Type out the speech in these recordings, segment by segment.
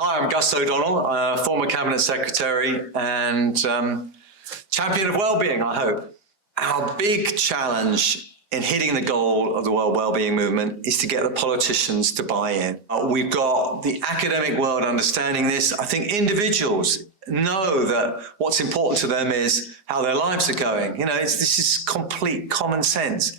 Hi, I'm Gus O'Donnell, former Cabinet Secretary and champion of wellbeing, I hope. Our big challenge in hitting the goal of the world wellbeing movement is to get the politicians to buy in. We've got the academic world understanding this. I think individuals know that what's important to them is how their lives are going. This is complete common sense.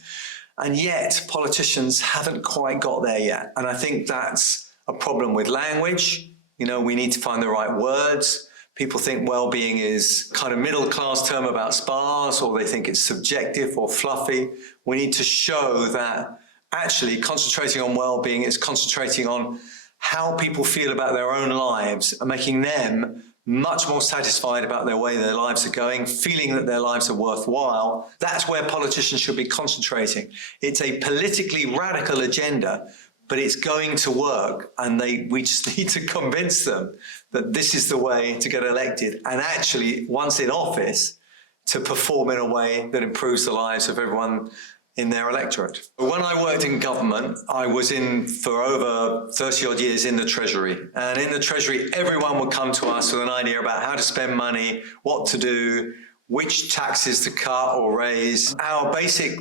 And yet politicians haven't quite got there yet. And I think that's a problem with language. We need to find the right words. People think well-being is kind of middle-class term about spas, or they think it's subjective or fluffy. We need to show that actually concentrating on well-being is concentrating on how people feel about their own lives and making them much more satisfied about the way their lives are going, feeling that their lives are worthwhile. That's where politicians should be concentrating. It's a politically radical agenda, but it's going to work, and we just need to convince them that this is the way to get elected, and actually, once in office, to perform in a way that improves the lives of everyone in their electorate. When I worked in government, I was in for over 30 odd years in the Treasury. And in the Treasury, everyone would come to us with an idea about how to spend money, what to do, which taxes to cut or raise. Our basic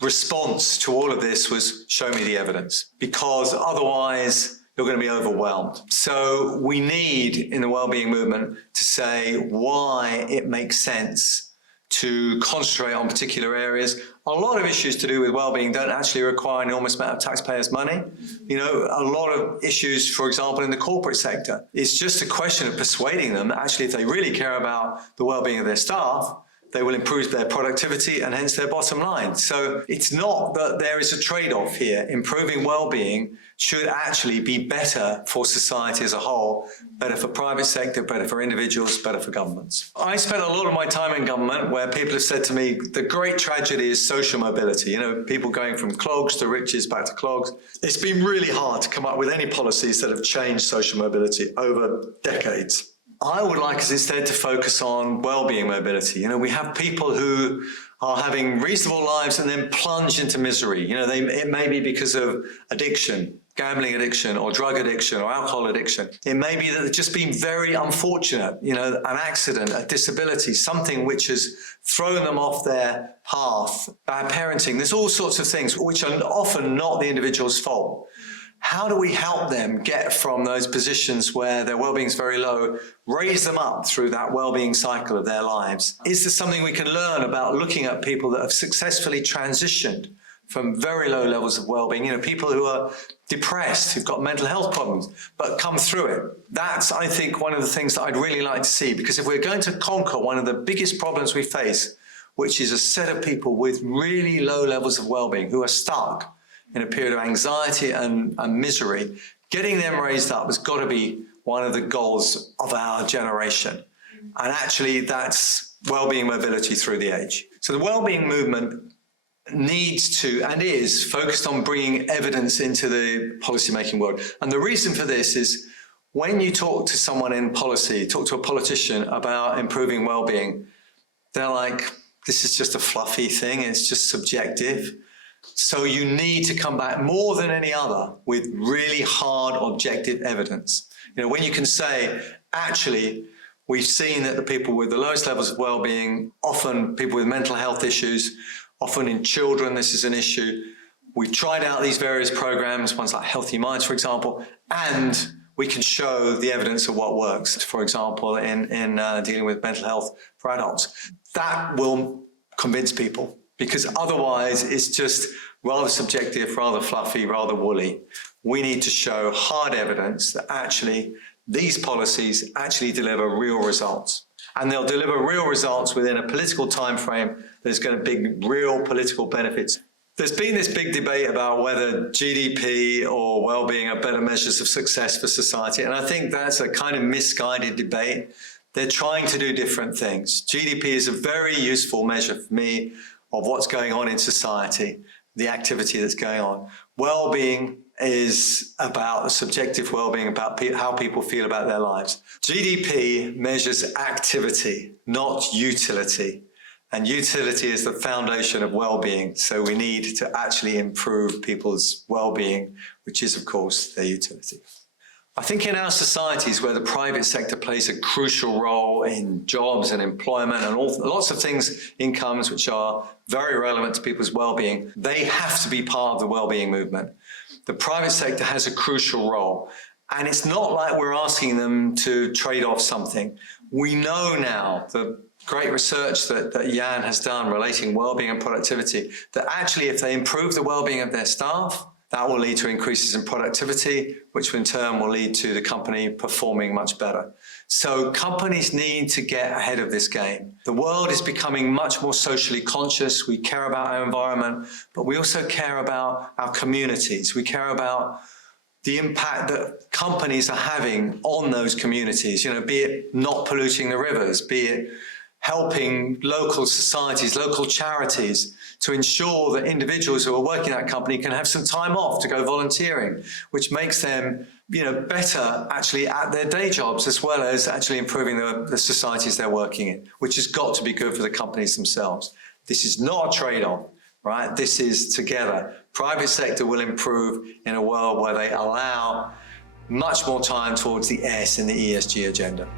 response to all of this was show me the evidence, because otherwise you're going to be overwhelmed. So we need, in the wellbeing movement, to say why it makes sense to concentrate on particular areas. A lot of issues to do with wellbeing don't actually require an enormous amount of taxpayers' money. A lot of issues, for example, in the corporate sector, it's just a question of persuading them that actually if they really care about the wellbeing of their staff, they will improve their productivity and hence their bottom line. So it's not that there is a trade-off here. Improving well-being should actually be better for society as a whole, better for private sector, better for individuals, better for governments. I spent a lot of my time in government where people have said to me, the great tragedy is social mobility. People going from clogs to riches back to clogs. It's been really hard to come up with any policies that have changed social mobility over decades. I would like us instead to focus on well-being mobility. We have people who are having reasonable lives and then plunge into misery. It may be because of addiction, gambling addiction or drug addiction or alcohol addiction. It may be that they've just been very unfortunate, an accident, a disability, something which has thrown them off their path, bad parenting. There's all sorts of things which are often not the individual's fault. How do we help them get from those positions where their well-being is very low, raise them up through that well-being cycle of their lives? Is there something we can learn about looking at people that have successfully transitioned from very low levels of well-being, people who are depressed, who've got mental health problems, but come through it? That's, I think, one of the things that I'd really like to see, because if we're going to conquer one of the biggest problems we face, which is a set of people with really low levels of well-being who are stuck in a period of anxiety and misery, getting them raised up has got to be one of the goals of our generation. And actually, that's well-being mobility through the age. So the well-being movement needs to and is focused on bringing evidence into the policymaking world. And the reason for this is when you talk to someone in policy, talk to a politician about improving well-being, they're like, this is just a fluffy thing, it's just subjective. So you need to come back more than any other with really hard objective evidence. When you can say, actually, we've seen that the people with the lowest levels of well-being, often people with mental health issues, often in children, this is an issue. We've tried out these various programs, ones like Healthy Minds, for example, and we can show the evidence of what works, for example, in dealing with mental health for adults. That will convince people, because otherwise it's just rather subjective, rather fluffy, rather woolly. We need to show hard evidence that actually these policies actually deliver real results. And they'll deliver real results within a political time frame that's going to bring real political benefits. There's been this big debate about whether GDP or well-being are better measures of success for society. And I think that's a kind of misguided debate. They're trying to do different things. GDP is a very useful measure for me of what's going on in society, the activity that's going on. Well-being is about the subjective well-being, about how people feel about their lives. GDP measures activity, not utility. And utility is the foundation of well-being. So we need to actually improve people's well-being, which is, of course, their utility. I think in our societies where the private sector plays a crucial role in jobs and employment and lots of things, incomes, which are very relevant to people's well-being, they have to be part of the well-being movement. The private sector has a crucial role. And it's not like we're asking them to trade off something. We know now, the great research that Jan has done relating well-being and productivity, that actually if they improve the well-being of their staff, that will lead to increases in productivity, which in turn will lead to the company performing much better. So companies need to get ahead of this game. The world is becoming much more socially conscious. We care about our environment, but we also care about our communities. We care about the impact that companies are having on those communities, be it not polluting the rivers, be it helping local societies, local charities to ensure that individuals who are working at that company can have some time off to go volunteering, which makes them, better actually at their day jobs as well as actually improving the societies they're working in, which has got to be good for the companies themselves. This is not a trade-off, right? This is together. Private sector will improve in a world where they allow much more time towards the S in the ESG agenda.